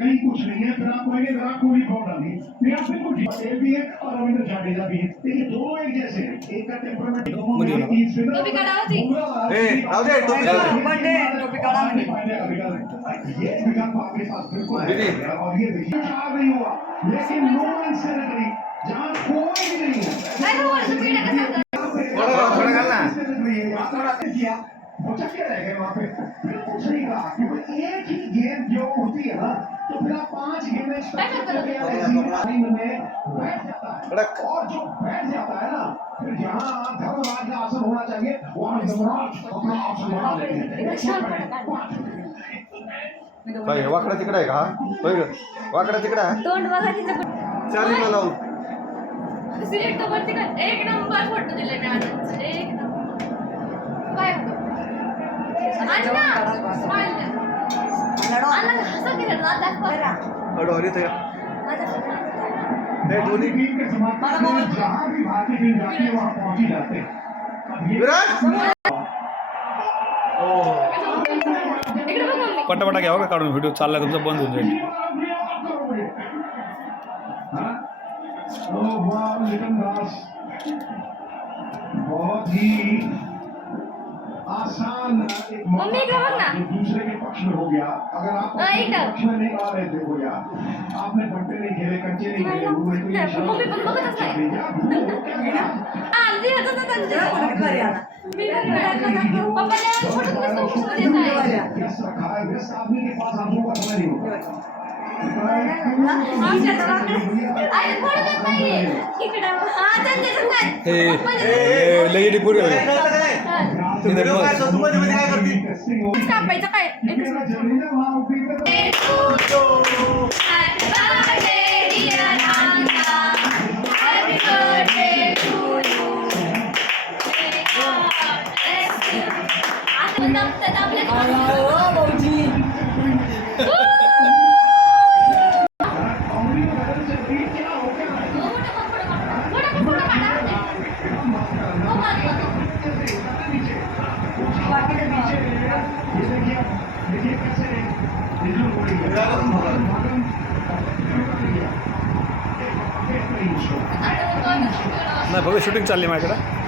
कहीं कुछ नहीं है, फिर आप कहेंगे विराट कोहली बहुत डाली, फिर आप बिल्कुल ठीक पटेल भी है और रविंद्र जाडेजा भी है। देखिए दोनों एक जैसे हैं, एक का टेम्परामेंट दोनों में टोपी काढा होती बर्थडे टोपी काढा म्हणे ये विकल्प आपके पास बिल्कुल है और ये देखिए चार नहीं हुआ, लेकिन नो वन सेनेटरी जहाँ कोई भी नहीं है। अरे वो स्पीड है कसं थोड़ा करना किया वो चक्के रह गए वहाँ पे। बिल्कुल सही कहा, क्योंकि एक ही गेंद जो होती है ना, तो फिर आप 5 गेंदें में बैठ जाता है, और जो बैठ जाता है ना, फिर जहाँ धर्मराज का आसन होना चाहिए वहाँ धर्मराज अपना आसन बना लेते हैं। वाकडा तिकडे आहे का होय ग वाकडा तिकडे आहे तोंड बघा तिचं चालेल मला लावून सिलेक्ट वरती का एक नंबर फोटो दिले मी आनंदचं एक नंबर काय होतं आनंद हसा केलं ना दाखवा अडवली तर दोनों टीम के समर्थक जहाँ भी भारतीय टीम जाती है वहाँ पहुँच ही जाते हैं। विराट इकडे बघ मम्मी पटापटा घ्यावं का काढून व्हिडिओ चालला तुमचा बंद होऊन जाईल बहुत ही आसान एक मम्मी इकडे बघ ना जो दूसरे के पक्ष में हो गया। अगर आप अपने पक्ष में नहीं आ रहे थे हो यार, आपने बट्टे नहीं खेले, कच्चे नहीं खेले, हुए तो ये मम्मी पण बघतच नाही आंधी होतं ना त्यांच्या मी पप्पा ने फोटो तुम्ही सोडून देत आहे व्यस्त रखा है, व्यस्त आदमी के पास आंसू का समय नहीं होता। अरे फोटो देत नाहीये इकडे हा त्यांच्या हे लई पुरी कापायचं काय नाही बघा शूटिंग चालली माझ्याकडे